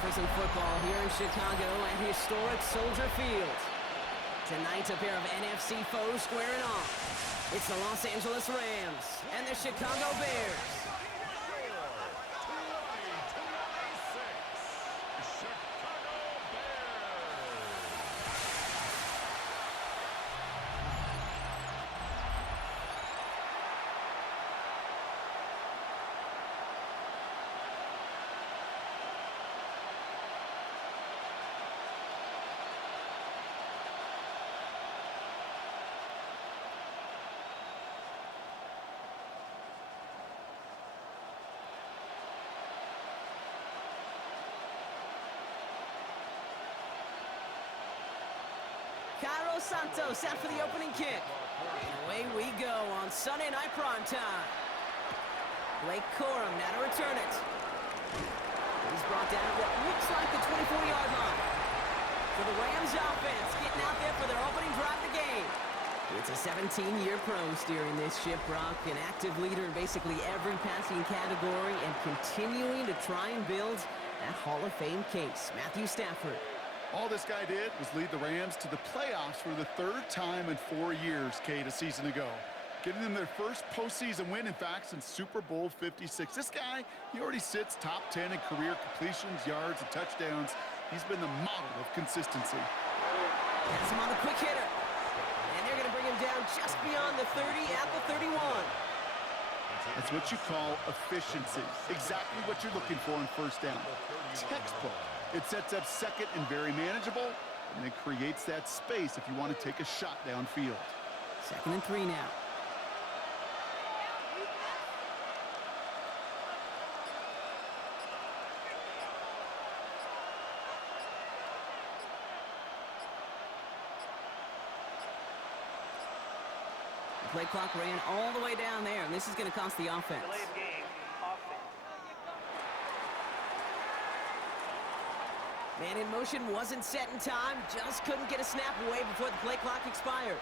for some football here in Chicago at historic Soldier Field. Tonight, a pair of NFC foes squaring off. It's the Los Angeles Rams and the Chicago Bears. Santos out for the opening kick. And away we go on Sunday Night Primetime. Blake Corum now to return it. He's brought down at what looks like the 24-yard line. For the Rams offense, getting out there for their opening drive of the game. It's a 17-year pro steering this ship, Brock, an active leader in basically every passing category and continuing to try and build that Hall of Fame case. Matthew Stafford. All this guy did was lead the Rams to the playoffs for the third time in 4 years, Kate, a season ago. Getting them their first postseason win, in fact, since Super Bowl 56. This guy, he already sits top 10 in career completions, yards, and touchdowns. He's been the model of consistency. That's him on the quick hitter. And they're going to bring him down just beyond the 30 at the 31. That's what you call efficiency. Exactly what you're looking for in first down. Textbook. It sets up second and very manageable, and it creates that space if you want to take a shot downfield. 2nd and 3 now. The play clock ran all the way down there, and this is going to cost the offense. Delay of game, offense. Man in motion wasn't set in time, just couldn't get a snap away before the play clock expired.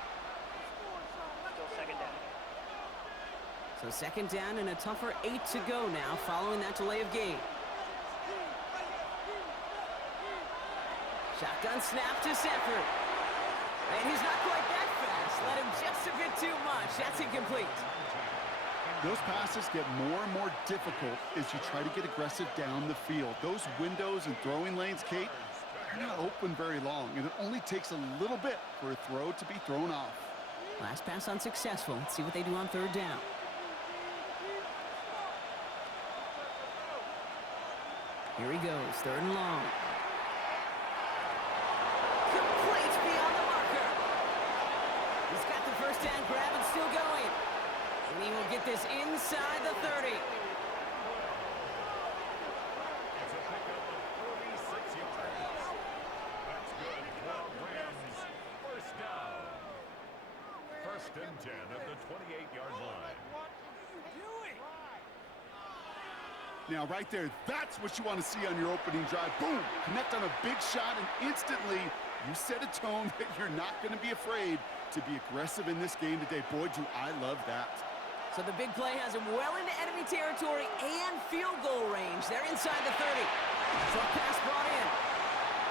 Still 2nd down. So 2nd down and a tougher 8 to go now following that delay of game. Shotgun snap to Stafford. And he's not quite that fast. Let him just a bit too much. That's incomplete. Those passes get more and more difficult as you try to get aggressive down the field. Those windows and throwing lanes, Kate, they're not open very long, and it only takes a little bit for a throw to be thrown off. Last pass unsuccessful. Let's see what they do on 3rd down. Here he goes, 3rd and long. Complete beyond the marker. He's got the first down grab and still going. And he will get this inside the 30. It's a pickup of 46 yards. That's good for Rams. First down. 1st and 10 at the 28-yard line. Now, right there, that's what you want to see on your opening drive. Boom! Connect on a big shot, and instantly you set a tone that you're not going to be afraid to be aggressive in this game today. Boy, do I love that. So the big play has him well into enemy territory and field goal range. They're inside the 30. Short pass brought in.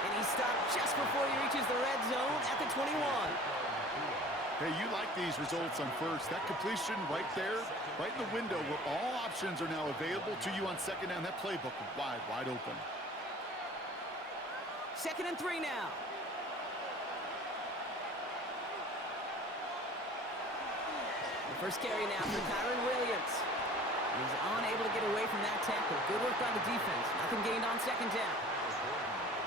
And he stopped just before he reaches the red zone at the 21. Hey, you like these results on first. That completion right there, right in the window where all options are now available to you on 2nd down. That playbook is wide open. 2nd and 3 now. The first carry now for Kyron Williams. He's unable to get away from that tackle. Good work by the defense. Nothing gained on 2nd down.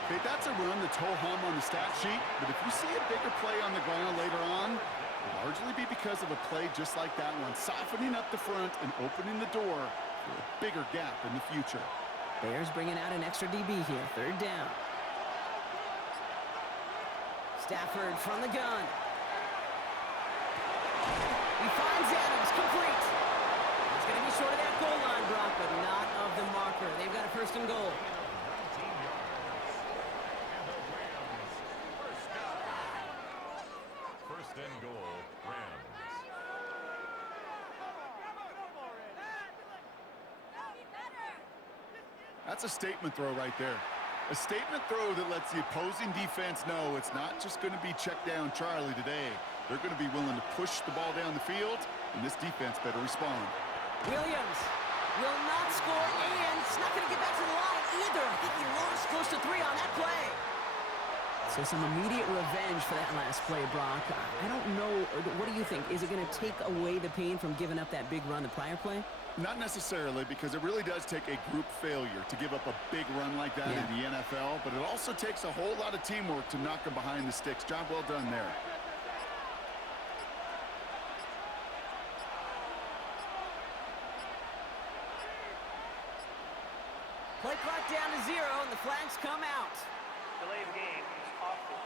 Okay, that's a run that's ho-hum on the stat sheet, but if you see a bigger play on the ground later on, it'll largely be because of a play just like that one, softening up the front and opening the door for a bigger gap in the future. Bears bringing out an extra DB here. 3rd down. Stafford from the gun. He finds Adams, complete. He's going to be short of that goal line, Brock, but not of the marker. They've got a 1st and goal. 19 yards. And the Rams. First down. 1st and goal, Rams. That's a statement throw right there. A statement throw that lets the opposing defense know it's not just going to be check down Charlie today. They're going to be willing to push the ball down the field, and this defense better respond. Williams will not score, and it's not going to get back to the line either. I think he lost close to 3 on that play. So some immediate revenge for that last play, Brock. I don't know, what do you think? Is it going to take away the pain from giving up that big run the prior play? Not necessarily, because it really does take a group failure to give up a big run like that in the NFL, but it also takes a whole lot of teamwork to knock them behind the sticks. Job well done there. Play clock down to 0, and the flags come out. Delay of game is offense.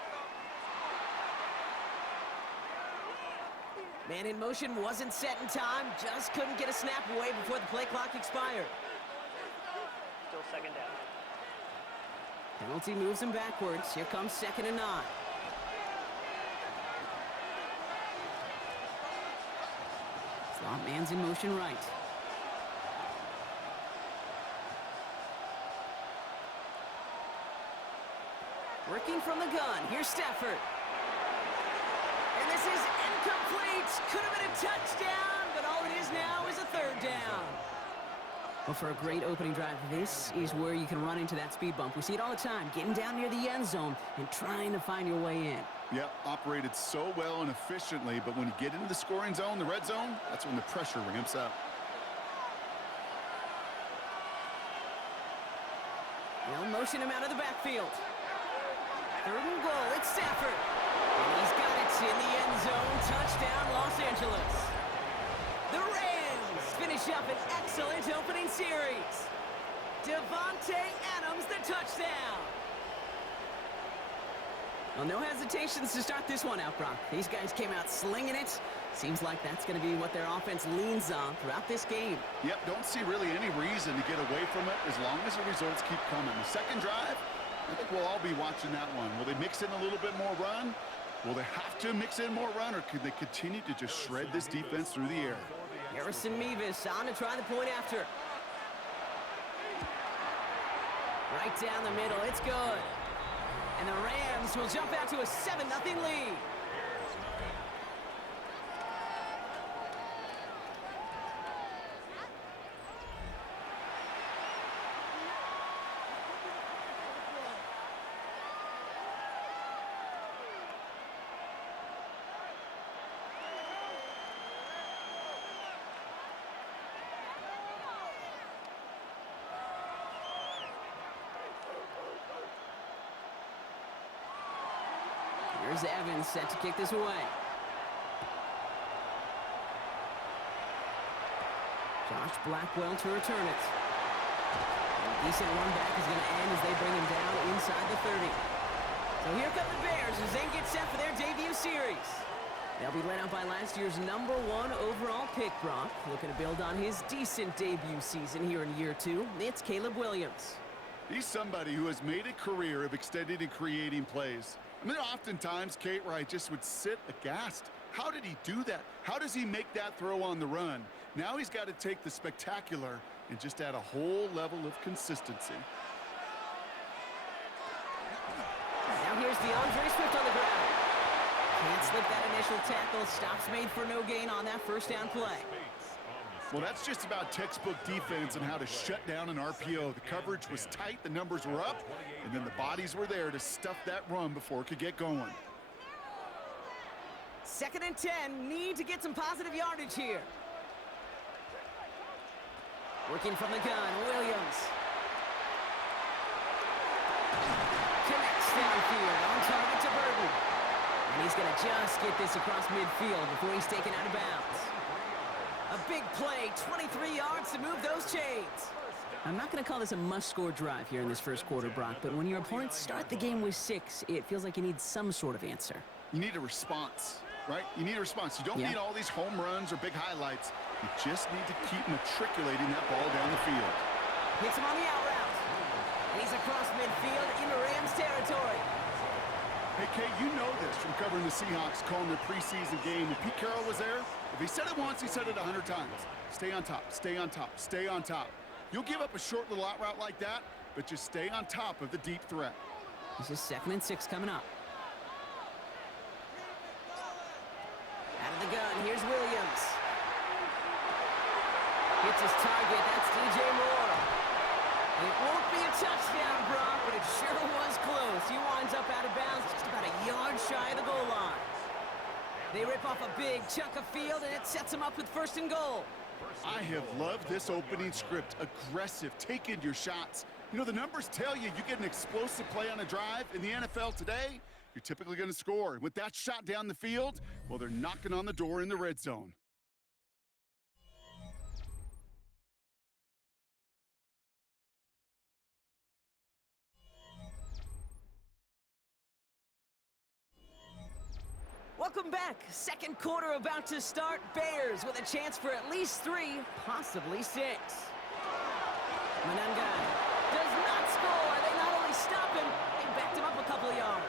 Man in motion wasn't set in time, just couldn't get a snap away before the play clock expired. Still second down. Penalty moves him backwards. Here comes 2nd and 9. Slot man's in motion right. Working from the gun. Here's Stafford. And this is incomplete. Could have been a touchdown, but all it is now is a 3rd down. Well, for a great opening drive, this is where you can run into that speed bump. We see it all the time, getting down near the end zone and trying to find your way in. Yep, operated so well and efficiently, but when you get into the scoring zone, the red zone, that's when the pressure ramps up. They'll motion him out of the backfield. 3rd and goal, it's Stafford. And he's got it in the end zone. Touchdown, Los Angeles. The Rams finish up an excellent opening series. Devontae Adams, the touchdown. Well, no hesitations to start this one out, Brock. These guys came out slinging it. Seems like that's going to be what their offense leans on throughout this game. Yep, don't see really any reason to get away from it as long as the results keep coming. The second drive, I think we'll all be watching that one. Will they mix in a little bit more run? Will they have to mix in more run, or could they continue to just shred this defense through the air? Harrison Mevis on to try the point after. Right down the middle, it's good. And the Rams will jump out to a 7-0 lead. Here's Evans set to kick this away. Josh Blackwell to return it. And a decent run back is going to end as they bring him down inside the 30. So here come the Bears as they get set for their debut series. They'll be led out by last year's #1 overall pick, Brock. Looking to build on his decent debut season here in year 2. It's Caleb Williams. He's somebody who has made a career of extending and creating plays. I mean, oftentimes, Kate, where I just would sit aghast. How did he do that? How does he make that throw on the run? Now he's got to take the spectacular and just add a whole level of consistency. Now here's DeAndre Swift on the ground. Can't slip that initial tackle. Stops made for no gain on that 1st down play. Well, that's just about textbook defense and how to shut down an RPO. The coverage was tight, the numbers were up, and then the bodies were there to stuff that run before it could get going. 2nd and 10, need to get some positive yardage here. Working from the gun, Williams. Connects downfield, on target to Burton. And he's going to just get this across midfield before he's taken out of bounds. A big play, 23 yards to move those chains. I'm not going to call this a must-score drive here in this 1st quarter, Brock, but when your opponents start the game with 6, it feels like you need some sort of answer. You need a response, right? You need a response. You don't need all these home runs or big highlights. You just need to keep matriculating that ball down the field. Hits him on the out route. And he's across midfield into Rams territory. Hey, Kay, you know this from covering the Seahawks, calling their preseason game. When Pete Carroll was there, if he said it once, he said it 100 times. Stay on top, stay on top, stay on top. You'll give up a short little out route like that, but just stay on top of the deep threat. This is 2nd and 6 coming up. Out of the gun, here's Williams. Hits his target, that's DJ Moore. It won't be a touchdown, Brock, but it sure was close. He winds up out of bounds just about a yard shy of the goal line. They rip off a big chunk of field, and it sets them up with 1st and goal. I have loved this opening script. Aggressive, taking your shots. You know, the numbers tell you get an explosive play on a drive. In the NFL today, you're typically going to score. With that shot down the field, well, they're knocking on the door in the red zone. Welcome back. 2nd quarter about to start. Bears with a chance for at least 3, possibly 6. Mananga does not score. They not only stop him, they backed him up a couple of yards.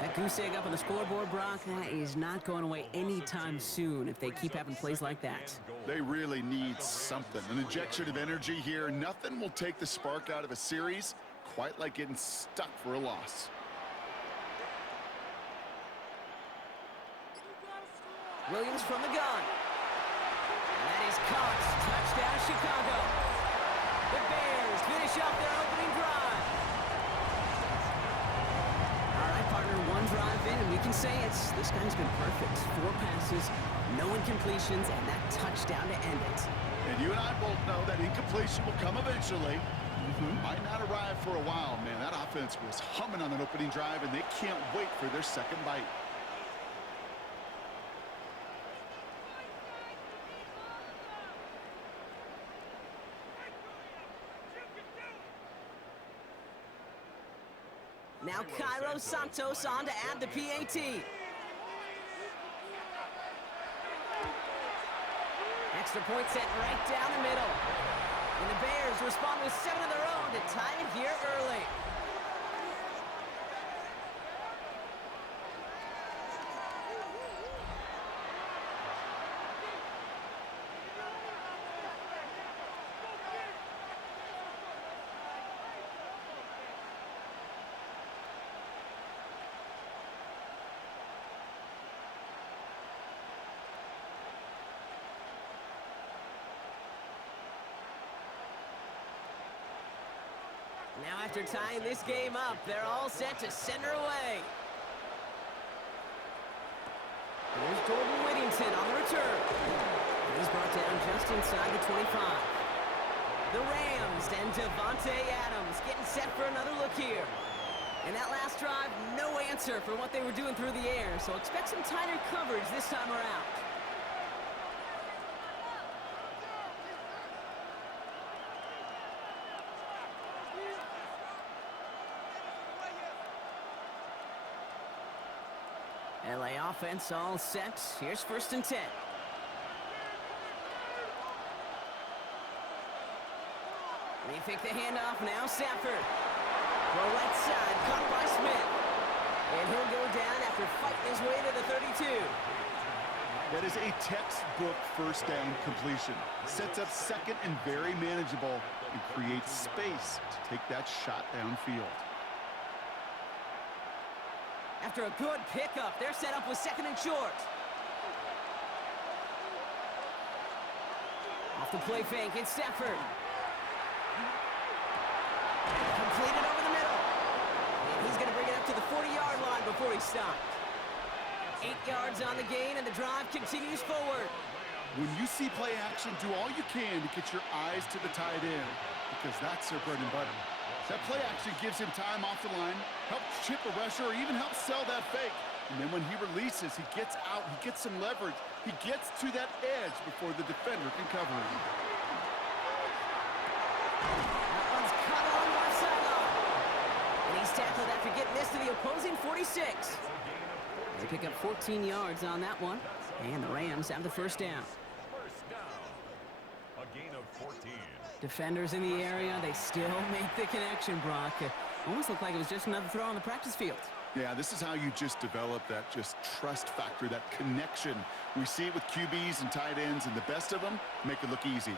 That goose egg up on the scoreboard, Brock, that is not going away anytime soon if they keep having plays like that. They really need something. An injection of energy here. Nothing will take the spark out of a series quite like getting stuck for a loss. Williams from the gun. And that is caught. Touchdown, Chicago. The Bears finish off their opening drive. All right, partner, 1 drive in, and we can say this guy's been perfect. 4 passes, no incompletions, and that touchdown to end it. And you and I both know that incompletion will come eventually. Might not arrive for a while, man. That offense was humming on that opening drive, and they can't wait for their 2nd bite. Now Cairo Santos on to add the PAT. Extra point set right down the middle. And the Bears respond with 7 of their own to tie it here early. Now after tying this game up, they're all set to send her away. Here's Jordan Whittington on the return. He's brought down just inside the 25. The Rams and Devontae Adams getting set for another look here. And that last drive, no answer for what they were doing through the air, so expect some tighter coverage this time around. LA offense all set. Here's 1st and 10. They pick the handoff now. Stafford. Throw right side, caught by Smith. And he'll go down after fighting his way to the 32. That is a textbook 1st down completion. Sets up 2nd and very manageable and creates space to take that shot downfield. After a good pickup, they're set up with 2nd and short. Off the play fake, it's Stafford. Completed over the middle. And he's going to bring it up to the 40-yard line before he stopped. 8 yards on the gain, and the drive continues forward. When you see play action, do all you can to get your eyes to the tight end, because that's their bread and butter. That play action gives him time off the line, helps chip a rusher, or even helps sell that fake. And then when he releases, he gets out, he gets some leverage. He gets to that edge before the defender can cover him. That one's cut on left sideline. And he's tackled after getting this to the opposing 46. They pick up 14 yards on that one. And the Rams have the 1st down. First down. A gain of 14. Defenders in the area, they still make the connection, Brock. It almost looked like it was just another throw on the practice field. Yeah, this is how you just develop that just trust factor, that connection. We see it with QBs and tight ends, and the best of them make it look easy.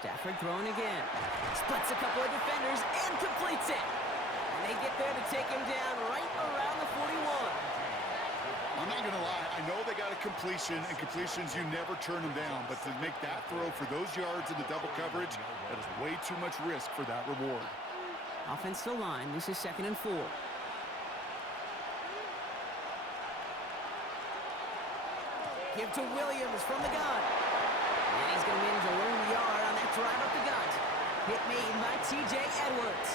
Stafford throwing again. Splits a couple of defenders and completes it. And they get there to take him down right around the 41. I'm not going to lie. I know they got a completion, and completions, you never turn them down. But to make that throw for those yards in the double coverage, that is way too much risk for that reward. Offensive line, this is 2nd and 4. Give to Williams from the gun. And he's going to manage a lone yard on that drive up the gut. Hit made by T.J. Edwards.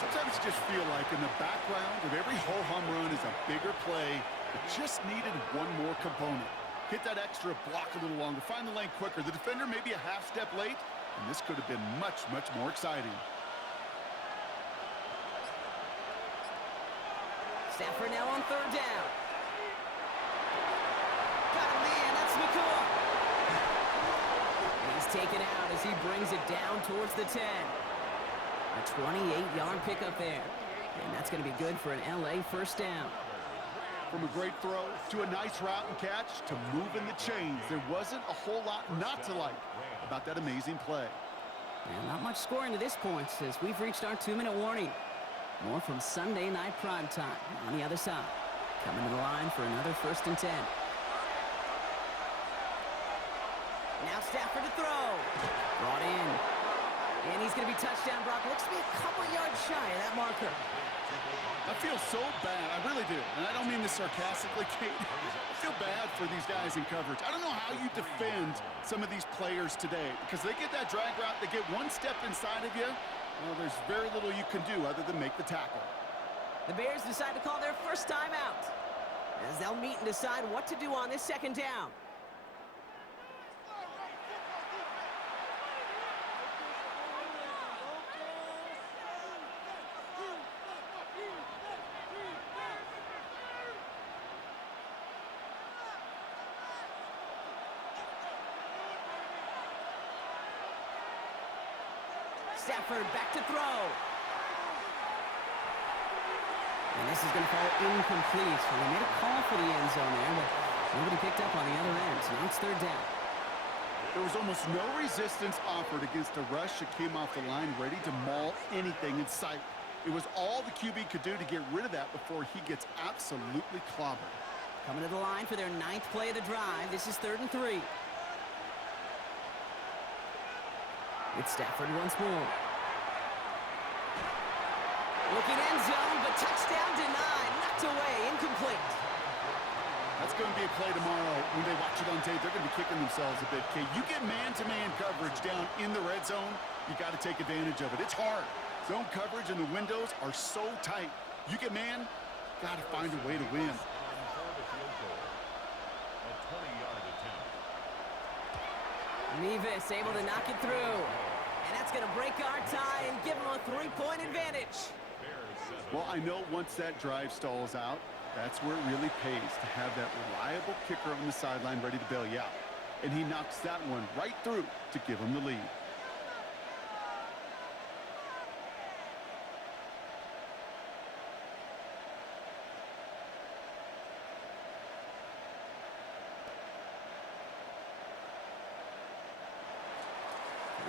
Sometimes you just feel like in the background of every ho-hum run is a bigger play that just needed one more component. Hit that extra block a little longer, find the lane quicker. The defender may be a half step late, and this could have been much, much more exciting. Stafford now on 3rd down. Got a man, that's McCoy. And he's taken out as he brings it down towards the 10. A 28-yard pickup there. And that's going to be good for an L.A. first down. From a great throw to a nice route and catch to moving the chains, there wasn't a whole lot not to like about that amazing play. And not much scoring to this point as we've reached our 2-minute warning. More from Sunday Night Primetime on the other side. Coming to the line for another 1st and 10. Now Stafford to throw. Brought in. And he's going to be touchdown. Brock looks to be a couple yards shy of that marker. I feel so bad. I really do. And I don't mean this sarcastically, Kate. I feel bad for these guys in coverage. I don't know how you defend some of these players today because they get that drag route, they get one step inside of you. Well, there's very little you can do other than make the tackle. The Bears decide to call their first timeout as they'll meet and decide what to do on this 2nd down. Stafford back to throw. And this is going to fall incomplete. So they made a call for the end zone there, but nobody picked up on the other end. So now it's 3rd down. There was almost no resistance offered against a rush that came off the line ready to maul anything in sight. It was all the QB could do to get rid of that before he gets absolutely clobbered. Coming to the line for their 9th play of the drive. This is 3rd and 3. It's Stafford once more. Looking end zone, but touchdown denied. Knocked away, incomplete. That's going to be a play tomorrow. When they watch it on tape, they're going to be kicking themselves a bit, Kate. You get man-to-man coverage down in the red zone, you got to take advantage of it. It's hard. Zone coverage and the windows are so tight. You get man, got to find a way to win. Nevis able to knock it through. And that's going to break our tie and give them a 3-point advantage. Well, I know once that drive stalls out, that's where it really pays to have that reliable kicker on the sideline ready to bail you out. And he knocks that one right through to give him the lead.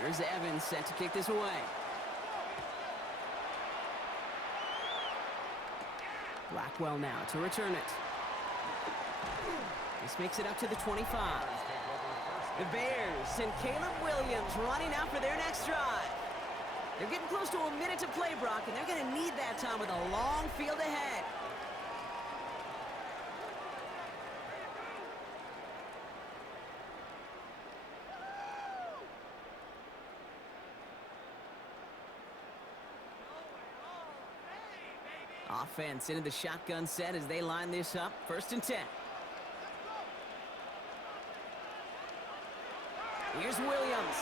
Here's Evans set to kick this away. Blackwell now to return it. This makes it up to the 25. The Bears and Caleb Williams running out for their next drive. They're getting close to a minute to play, Brock, and they're going to need that time with a long field ahead. Offense into the shotgun set as they line this up. 1st and 10. Here's Williams.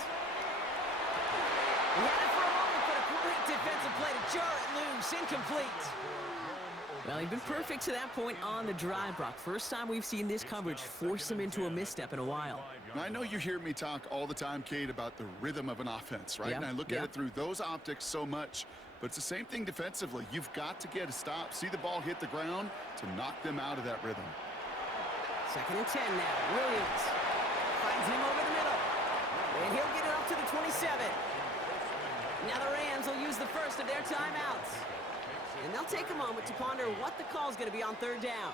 He had it for a moment, but a great defensive play to jar it loose. Incomplete. Well, he'd been perfect to that point on the drive, Brock. First time we've seen this coverage force him into a misstep in a while. I know you hear me talk all the time, Kate, about the rhythm of an offense, right? Yeah, And I look at it through those optics so much. But it's the same thing defensively. You've got to get a stop, see the ball hit the ground to knock them out of that rhythm. 2nd and 10 now. Williams finds him over the middle. And he'll get it up 37. Now the Rams will use the first of their timeouts. And they'll take a moment to ponder what the call is going to be on third down.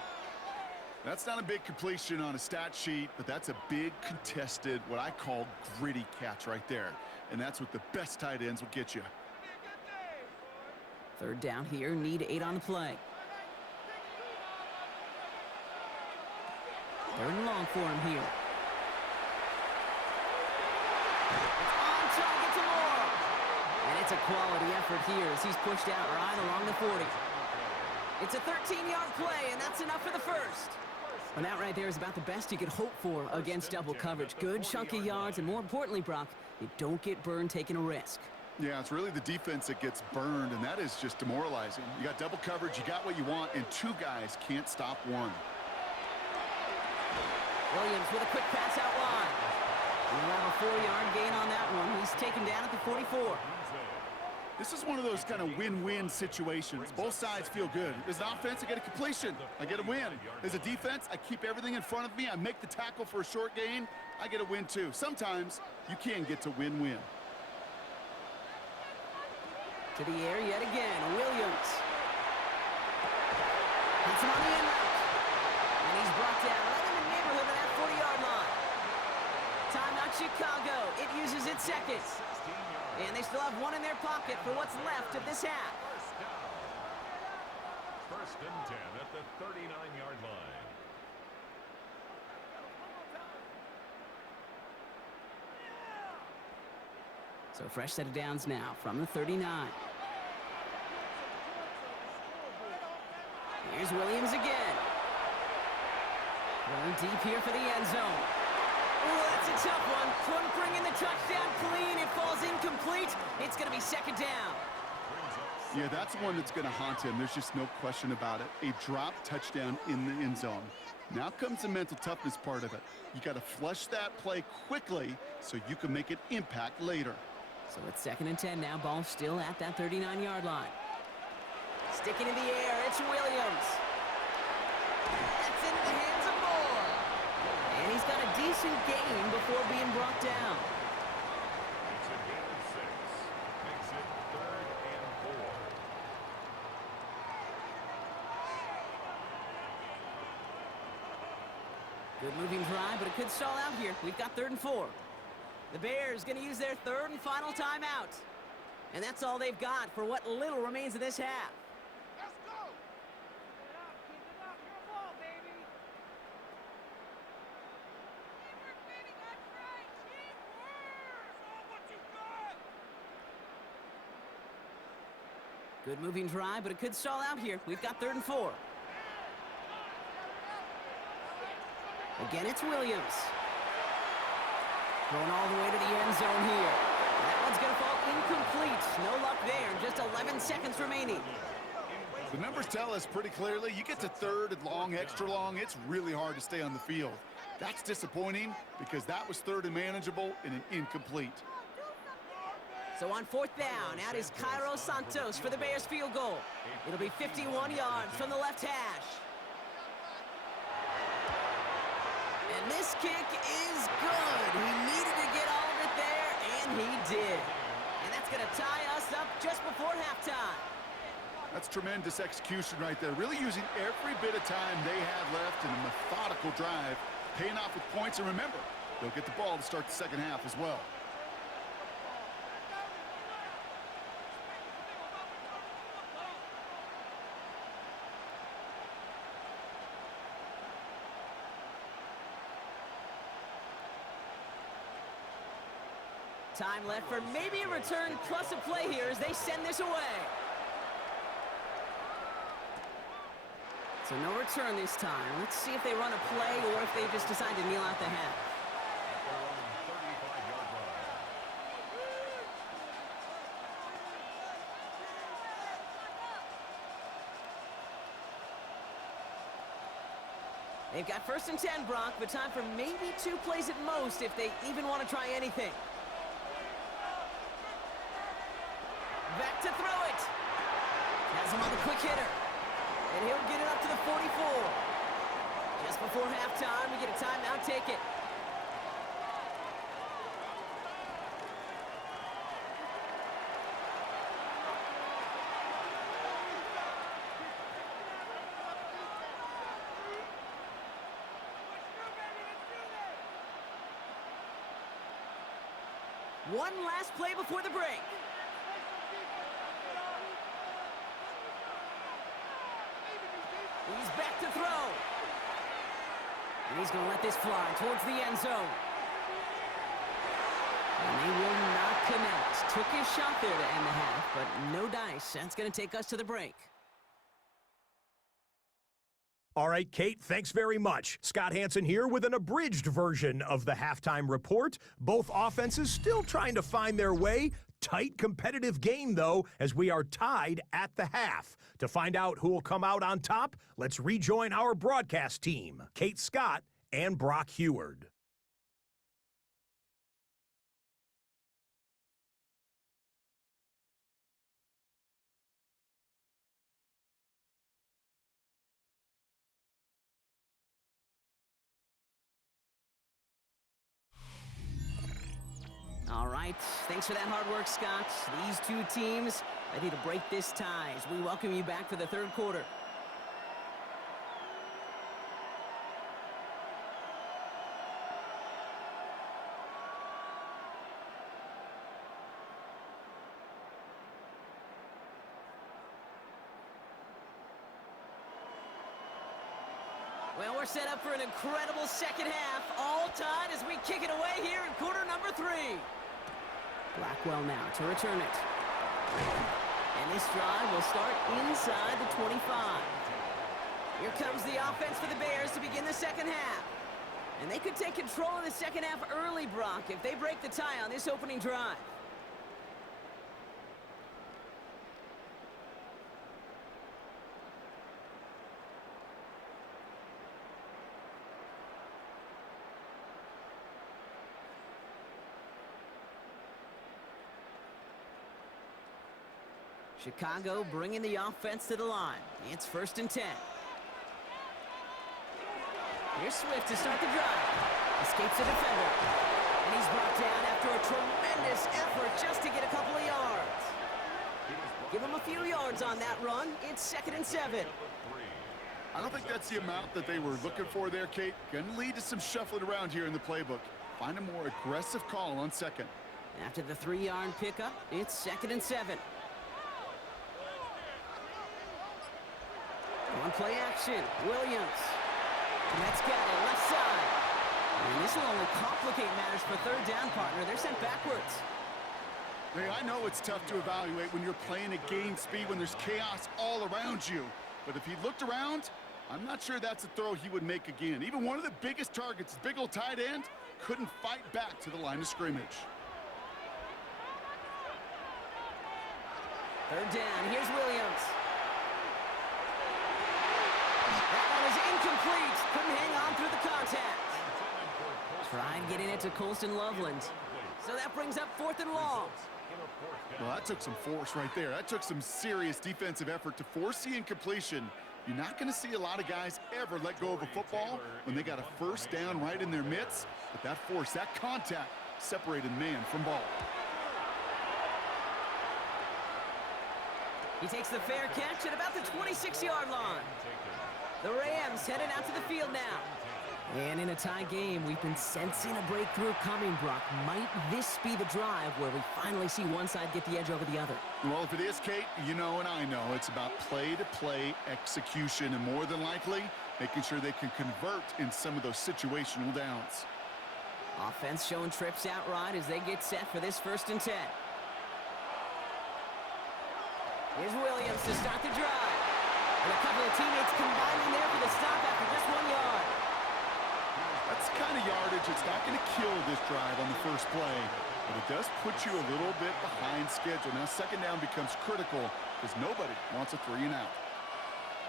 That's not a big completion on a stat sheet, but that's a big contested, what I call gritty catch right there. And that's what the best tight ends will get you. Third down here, need 8 on the play. Third and long for him here. On target to Moore. And it's a quality effort here as he's pushed out right along the 40. It's a 13-yard play, and that's enough for the first. And that right there is about the best you could hope for against double coverage. Good chunky yards, and more importantly, Brock, you don't get burned taking a risk. Yeah, it's really the defense that gets burned, and that is just demoralizing. You got double coverage, you got what you want, and 2 guys can't stop one. Williams with a quick pass out wide. We'll have a 4-yard gain on that one. He's taken down at the 44. This is one of those kind of win-win situations. Both sides feel good. As an offense, I get a completion. I get a win. As a defense, I keep everything in front of me. I make the tackle for a short gain. I get a win, too. Sometimes you can get to win-win. To the air yet again. Williams. Hits him on the end route. And he's brought down right in the neighborhood of that 40-yard line. Timeout Chicago. It uses its seconds. And they still have 1 in their pocket for what's left of this half. First and 10 at the 39-yard line. So a fresh set of downs now from the 39. Here's Williams again. Going deep here for the end zone. Oh, that's a tough one. Couldn't bring in the touchdown clean. It falls incomplete. It's going to be second down. Yeah, that's one that's going to haunt him. There's just no question about it. A drop touchdown in the end zone. Now comes the mental toughness part of it. You got to flush that play quickly so you can make an impact later. So it's second and 10 now. Ball still at that 39-yard line. Sticking in the air. It's Williams. That's into the hands of Moore. And he's got a decent gain before being brought down. It's a gain of 6. Makes it 3rd and 4. Good moving drive, but it could stall out here. We've got 3rd and 4. The Bears going to use their 3rd and final timeout. And that's all they've got for what little remains of this half. Let's go! Keep it up, your ball, baby! Teamwork, baby, that's right! Teamwork! Show what you got! Good moving drive, but it could stall out here. We've got 3rd and 4. Again, it's Williams. Going all the way to the end zone here. That one's going to fall incomplete. No luck there. Just 11 seconds remaining. The numbers tell us pretty clearly, you get to 3rd and long, extra long, it's really hard to stay on the field. That's disappointing because that was 3rd and manageable and an incomplete. So on 4th down, out is Cairo Santos for the Bears field goal. It'll be 51 yards from the left hash. And this kick is good. He needed to get all of it there, and he did. And that's going to tie us up just before halftime. That's tremendous execution right there. Really using every bit of time they had left in a methodical drive, paying off with points. And remember, they'll get the ball to start the second half as well. Time left for maybe a return plus a play here as they send this away. So no return this time. Let's see if they run a play or if they just decide to kneel out the half. At their own 35-yard line. They've got 1st and 10, Brock, but time for maybe 2 plays at most if they even want to try anything. Back to throw it. Has him on the quick hitter. And he'll get it up to the 44. Just before halftime, we get a timeout. Take it. One last play before the break. He's back to throw. And he's going to let this fly towards the end zone. And they will not connect. Took his shot there to end the half, but no dice. That's going to take us to the break. All right, Kate, thanks very much. Scott Hansen here with an abridged version of the halftime report. Both offenses still trying to find their way. Tight competitive game, though, as we are tied at the half. To find out who will come out on top, let's rejoin our broadcast team, Kate Scott and Brock Heward. All right, thanks for that hard work, Scott. These two teams ready to break this tie as we welcome you back for the third quarter. Well, we're set up for an incredible second half, all tied as we kick it away here in quarter number 3. Blackwell now to return it. And this drive will start inside the 25. Here comes the offense for the Bears to begin the second half. And they could take control of the second half early, Brock, if they break the tie on this opening drive. Chicago bringing the offense to the line. It's 1st and 10. Here's Swift to start the drive. Escapes the defender. And he's brought down after a tremendous effort just to get a couple of yards. Give him a few yards on that run. It's 2nd and 7. I don't think that's the amount that they were looking for there, Kate. Going to lead to some shuffling around here in the playbook. Find a more aggressive call on second. After the 3-yard pickup, it's 2nd and 7. One play action, Williams. And that's got it, left side. And this will only complicate matters for third down, partner. They're sent backwards. Hey, I know it's tough to evaluate when you're playing at game speed, when there's chaos all around you. But if he looked around, I'm not sure that's a throw he would make again. Even one of the biggest targets, big old tight end, couldn't fight back to the line of scrimmage. Third down, here's Williams. That one is incomplete. Couldn't hang on through the contact. Tried getting it to Colston Loveland. So that brings up 4th and long. Well, that took some force right there. That took some serious defensive effort to force the incompletion. You're not going to see a lot of guys ever let go of a football when they got a first down right in their midst. But that force, that contact, separated man from ball. He takes the fair catch at about the 26-yard line. The Rams headed out to the field now. And in a tie game, we've been sensing a breakthrough coming, Brock. Might this be the drive where we finally see one side get the edge over the other? Well, if it is, Kate, you know and I know it's about play-to-play execution and more than likely making sure they can convert in some of those situational downs. Offense showing trips outright as they get set for this 1st and 10. Here's Williams to start the drive. And a couple of teammates combining there for the stop after just 1 yard. That's the kind of yardage it's not going to kill this drive on the first play, but it does put you a little bit behind schedule. Now, second down becomes critical because nobody wants a 3 and out.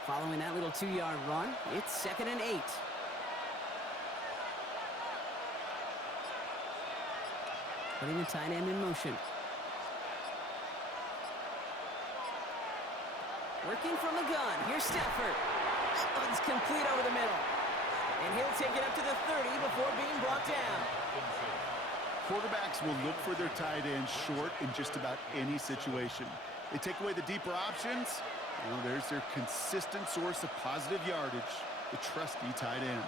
Following that little 2-yard run, it's 2nd and 8. Putting the tight end in motion. Working from the gun. Here's Stafford. That one's complete over the middle. And he'll take it up to the 30 before being brought down. Quarterbacks will look for their tight end short in just about any situation. They take away the deeper options. Well, there's their consistent source of positive yardage, the trusty tight end.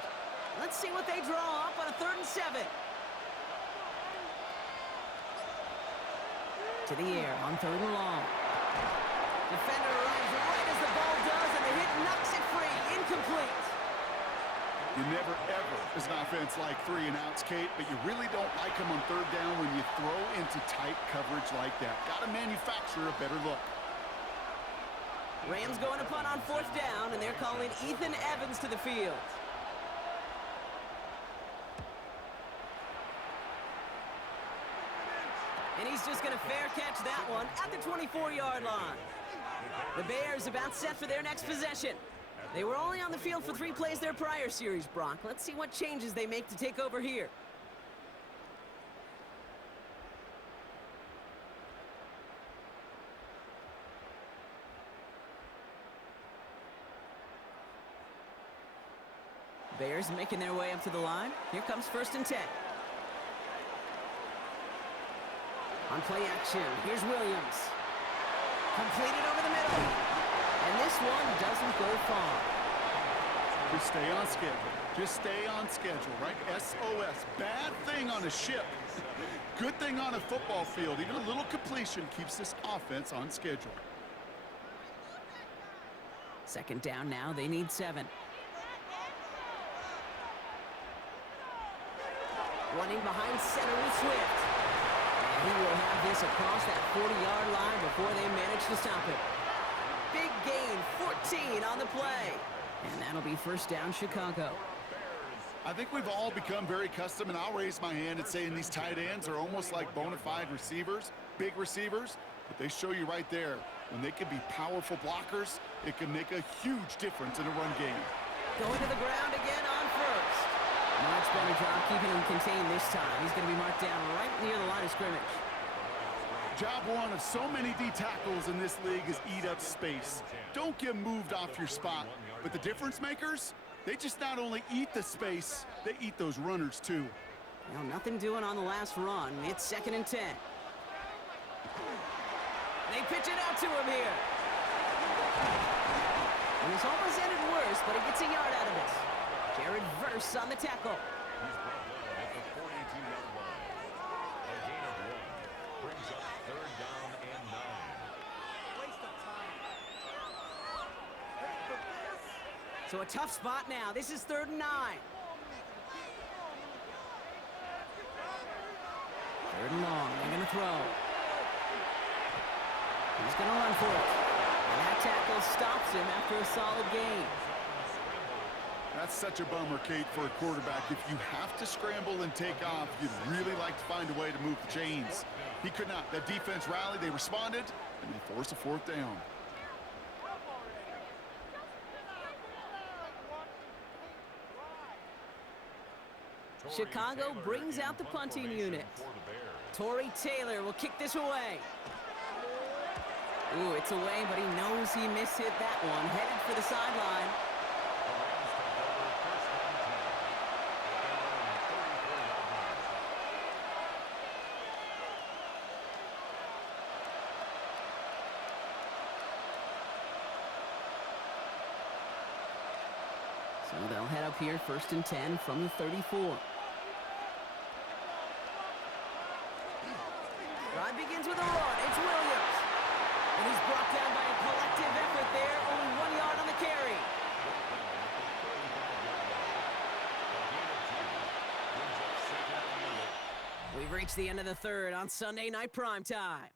Let's see what they draw up on a 3rd and 7. To the air on 3rd and long. Defender arrives right as the ball does, and the hit knocks it free. Incomplete. You never, ever, as an offense, like 3 and outs, Kate, but you really don't like them on 3rd down when you throw into tight coverage like that. Got to manufacture a better look. Rams going to punt on 4th down, and they're calling Ethan Evans to the field. And he's just going to fair catch that one at the 24-yard line. The Bears about set for their next possession. They were only on the field for 3 plays their prior series, Brock. Let's see what changes they make to take over here. Bears making their way up to the line. Here comes 1st and 10. On play action, here's Williams. Completed over the middle. And this one doesn't go far. Just stay on schedule. Just stay on schedule, right? SOS. Bad thing on a ship. Good thing on a football field. Even a little completion keeps this offense on schedule. 2nd down now. They need 7. Running behind center with Swift. And he will have this across that 40-yard line before they manage to stop it. Big gain, 14 on the play. And that'll be 1st down, Chicago. I think we've all become very accustomed, and I'll raise my hand and say these tight ends are almost like bona fide receivers, big receivers, but they show you right there, when they can be powerful blockers, it can make a huge difference in a run game. Going to the ground again on 1st. Much better job keeping him contained this time. He's going to be marked down right near the line of scrimmage. Job one of so many D tackles in this league is eat up space. Don't get moved off your spot. But the difference makers, they just not only eat the space, they eat those runners too. Well, nothing doing on the last run. It's 2nd and 10. They pitch it out to him here. And this almost ended worse, but he gets a yard out of it. Jared Verse on the tackle. He's brought down at the 42-yard line. A gain of 1 brings up 3rd down and 9. So a tough spot now. This is 3rd and 9. 3rd and long. They're going to throw. He's going to run for it. And that tackle stops him after a solid gain. That's such a bummer, Kate, for a quarterback. If you have to scramble and take off, you'd really like to find a way to move the chains. He could not. That defense rallied, they responded, and they forced a 4th down. Chicago brings out the punting unit. Torrey Taylor will kick this away. Ooh, it's away, but he knows he mishit that one. Headed for the sideline. So they'll head up here, 1st and 10 from the 34. Drive begins with a run. It's Williams. And he's brought down by a collective effort there. Only 1 yard on the carry. We've reached the end of the 3rd on Sunday Night Primetime.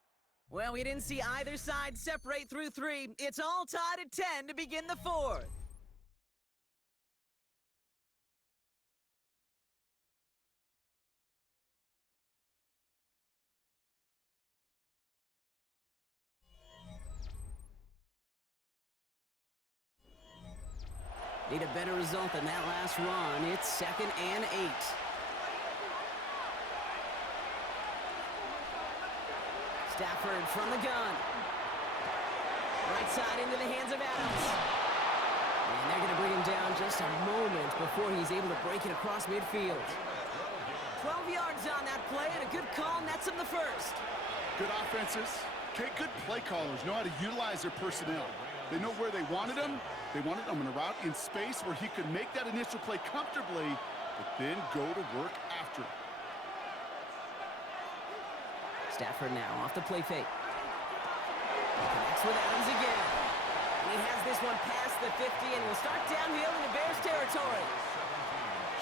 Well, we didn't see either side separate through 3. It's all tied at 10 to begin the 4th. Need a better result than that last run. It's 2nd and 8. Stafford from the gun. Right side into the hands of Adams. And they're going to bring him down just a moment before he's able to break it across midfield. 12 yards on that play, and a good call nets him the 1st. Good offenses. Okay, good play callers know how to utilize their personnel. They know where they wanted him. They wanted him in a route in space where he could make that initial play comfortably, but then go to work after it. Stafford now off the play fake. Connects with Adams again. And he has this one past the 50 and will start downhill into Bears territory.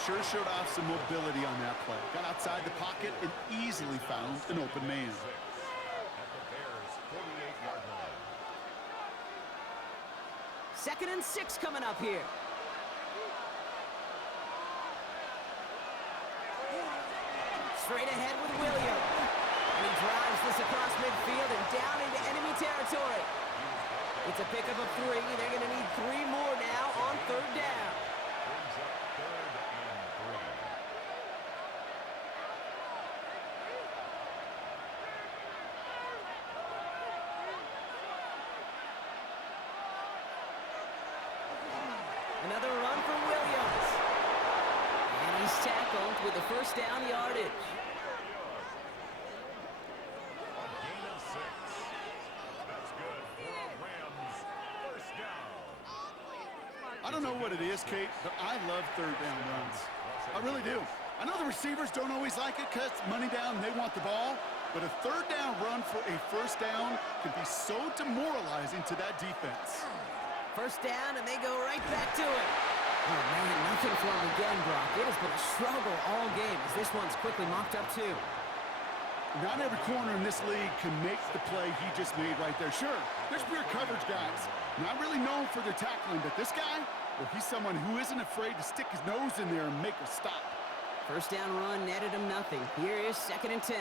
Sure showed off some mobility on that play. Got outside the pocket and easily found an open man. At the Bears' 48-yard line. 2nd and 6 coming up here. Straight ahead with Williams. And he drives this across midfield and down into enemy territory. It's a pickup of 3. They're going to need 3 more now on 3rd down. Brings up 3rd and 3. Another run for Williams. And he's tackled with the 1st down yardage. A gain of 6. That's good for a Rams 1st down. I don't know what it is, Kate, but I love 3rd down runs. I really do. I know the receivers don't always like it because money down, they want the ball. But a 3rd down run for a 1st down can be so demoralizing to that defense. 1st down, and they go right back to it. Oh, man, nothing for him again, Brock. It has been a struggle all game as this one's quickly mopped up, too. Not every corner in this league can make the play he just made right there. Sure, there's pure coverage guys. Not really known for their tackling, but this guy, well, he's someone who isn't afraid to stick his nose in there and make a stop. 1st down run netted him nothing. Here is 2nd and 10.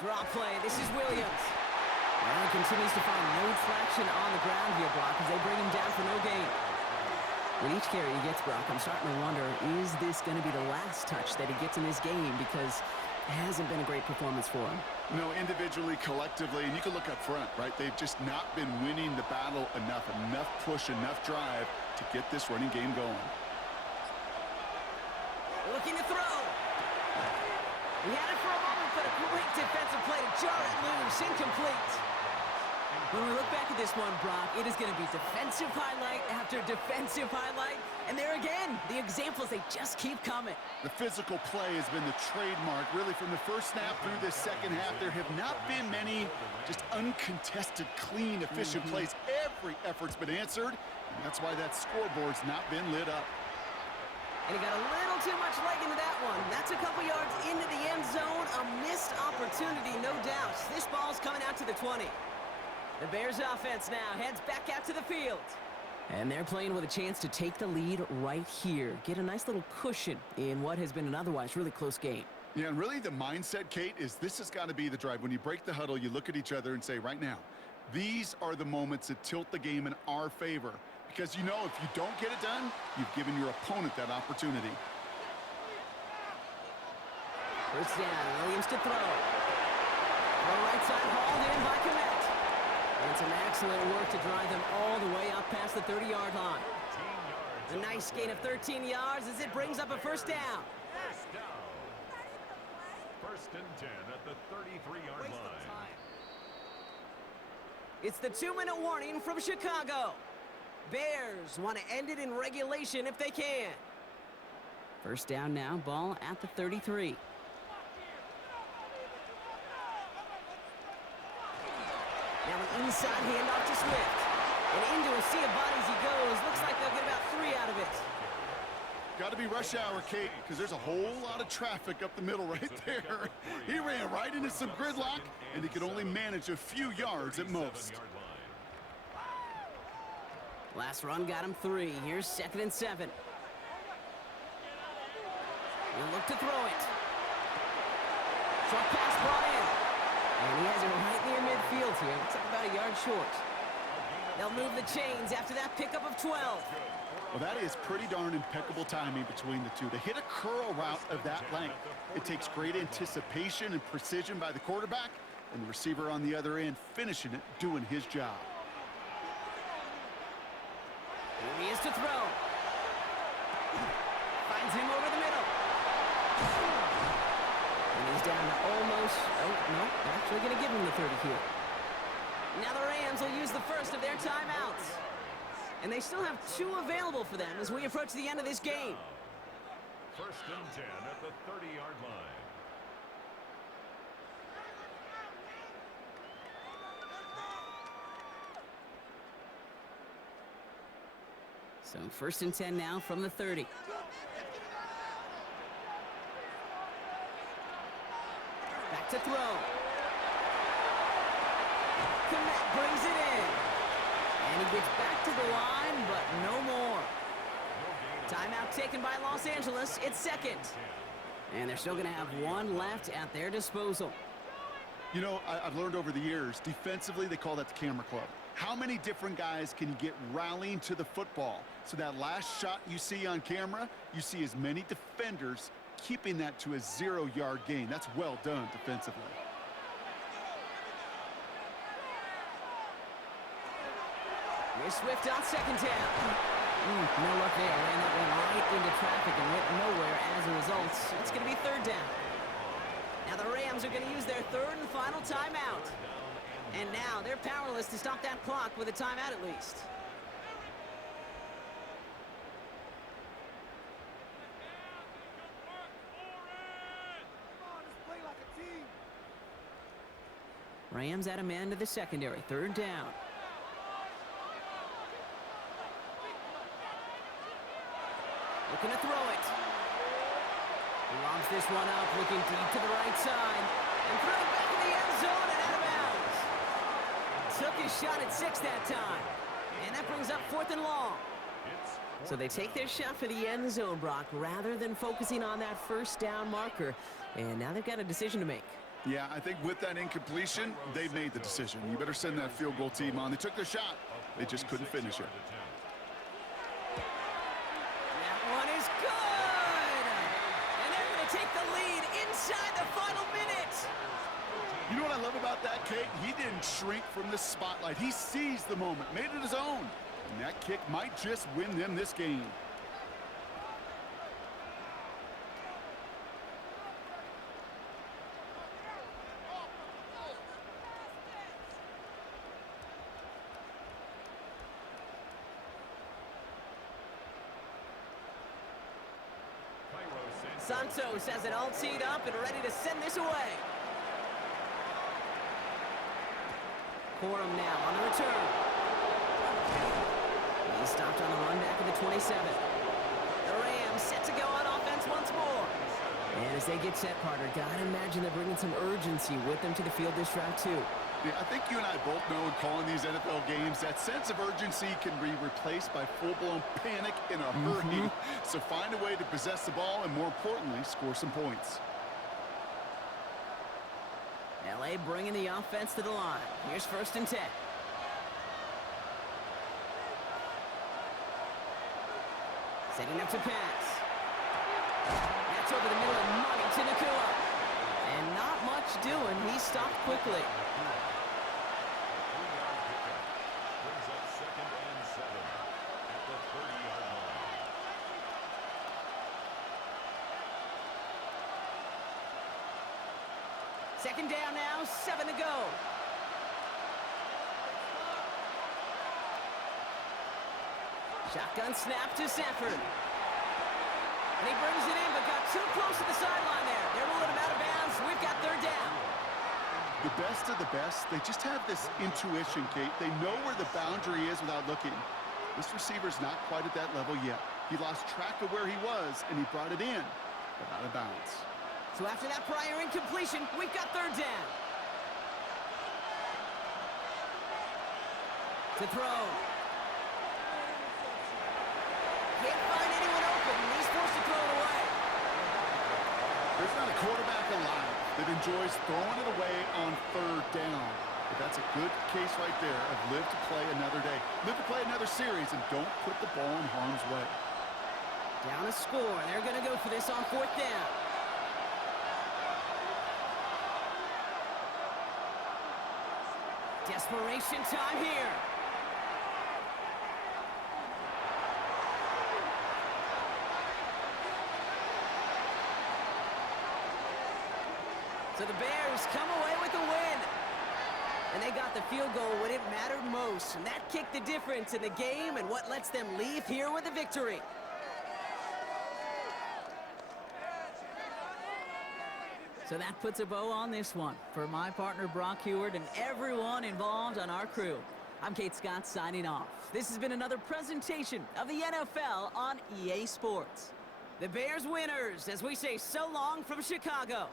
Drop play. This is Williams. Well, he continues to find no traction on the ground here, Brock, as they bring him down for no gain. With each carry he gets, Brock, I'm starting to wonder, is this going to be the last touch that he gets in this game? Because it hasn't been a great performance for him. No, individually, collectively, and you can look up front, right? They've just not been winning the battle enough push, enough drive to get this running game going. Looking to throw. He had it for a moment, but a great defensive play to jar it loose. Incomplete. When we look back at this one, Brock, it is going to be defensive highlight after defensive highlight. And there again, the examples, they just keep coming. The physical play has been the trademark, really, from the first snap through this 2nd half. There have not been many just uncontested, clean, efficient plays. Every effort's been answered, and that's why that scoreboard's not been lit up. And he got a little too much leg into that one. That's a couple yards into the end zone. A missed opportunity, no doubt. This ball's coming out to the 20. The Bears offense now heads back out to the field. And they're playing with a chance to take the lead right here. Get a nice little cushion in what has been an otherwise really close game. Yeah, and really the mindset, Kate, is this has got to be the drive. When you break the huddle, you look at each other and say, right now, these are the moments that tilt the game in our favor. Because you know if you don't get it done, you've given your opponent that opportunity. 1st down, Williams to throw. The right side hauled in by Komet. And some excellent work to drive them all the way up past the 30-yard line. A nice gain of 13 yards as it brings up a 1st down. 1st down. 1st and 10 at the 33-yard line. It's the 2-minute warning from Chicago. Bears want to end it in regulation if they can. 1st down now, ball at the 33. Now an inside handoff to Swift. And into a sea of bodies he goes. Looks like they'll get about 3 out of it. Got to be rush hour, Kate, because there's a whole lot of traffic up the middle right there. He ran right into some gridlock, and he could only manage a few yards at most. Last run got him 3. Here's 2nd and 7. He'll look to throw it. Short pass brought in. And he has it right near midfield here. Looks like about a yard short. They'll move the chains after that pickup of 12. Well, that is pretty darn impeccable timing between the two. To hit a curl route of that length, it takes great anticipation and precision by the quarterback, and the receiver on the other end finishing it, doing his job. Here he is to throw. Finds him over the middle. And he's down to almost, oh, no, they're actually going to give him the 30 here. Now the Rams will use the first of their timeouts. And they still have 2 available for them as we approach the end of this game. First and 10 at the 30-yard line. So first and 10 now from the 30. Back to throw. Komet brings it in. And he gets back to the line, but no more. Timeout taken by Los Angeles. It's second. And they're still going to have one left at their disposal. You know, I've learned over the years, defensively, they call that the camera club. How many different guys can you get rallying to the football? So that last shot you see on camera, you see as many defenders keeping that to a 0-yard gain. That's well done defensively. Here's Swift on second down. No luck there. Ran that one right into traffic and went nowhere as a result. It's going to be third down. Now the Rams are going to use their third and final timeout. And now they're powerless to stop that clock with a timeout at least. Rams at a man to the secondary. Third down. Looking to throw it. He lobs this one up, looking deep to the right side. And through the back of the end zone and out of bounds. Took his shot at 6 that time. And that brings up 4th and long. So they take their shot for the end zone, Brock, rather than focusing on that first down marker. And now they've got a decision to make. Yeah, I think with that incompletion, they've made the decision. You better send that field goal team on. They took their shot. They just couldn't finish it. That one is good! And they're going to take the lead inside the final minute. You know what I love about that, Kate? He didn't shrink from the spotlight. He seized the moment, made it his own. And that kick might just win them this game. Santos has it all teed up and ready to send this away. Corum now on the return. He stopped on the run back of the 27. The Rams set to go on offense once more. And as they get set, Carter, gotta imagine they're bringing some urgency with them to the field this drive too. Yeah, I think you and I both know in calling these NFL games, that sense of urgency can be replaced by full-blown panic in a hurry. So find a way to possess the ball and, more importantly, score some points. LA bringing the offense to the line. Here's first and 10. Setting up to pass. That's over the middle and money to Nakua. And not much doing. He stopped quickly. Brings up 2nd and 7 at the 30-yard line. Second down now, 7 to go. Shotgun snap to Sanford. And he brings it in, but got too close to the sideline there. They're rolling him out of bounds. We've got third down. The best of the best, they just have this intuition, Kate. They know where the boundary is without looking. This receiver's not quite at that level yet. He lost track of where he was, and he brought it in, but out of bounds. So after that prior incompletion, we've got third down. To throw. Can't find anyone open. He's forced to throw it away. There's not a quarterback alive that enjoys throwing it away on third down. But that's a good case right there of live to play another day. Live to play another series and don't put the ball in harm's way. Down a score. They're going to go for this on fourth down. Desperation time here. So the Bears come away with the win. And they got the field goal when it mattered most. And that kicked the difference in the game and what lets them leave here with a victory. So that puts a bow on this one. For my partner Brock Heward and everyone involved on our crew, I'm Kate Scott signing off. This has been another presentation of the NFL on EA Sports. The Bears winners as we say so long from Chicago.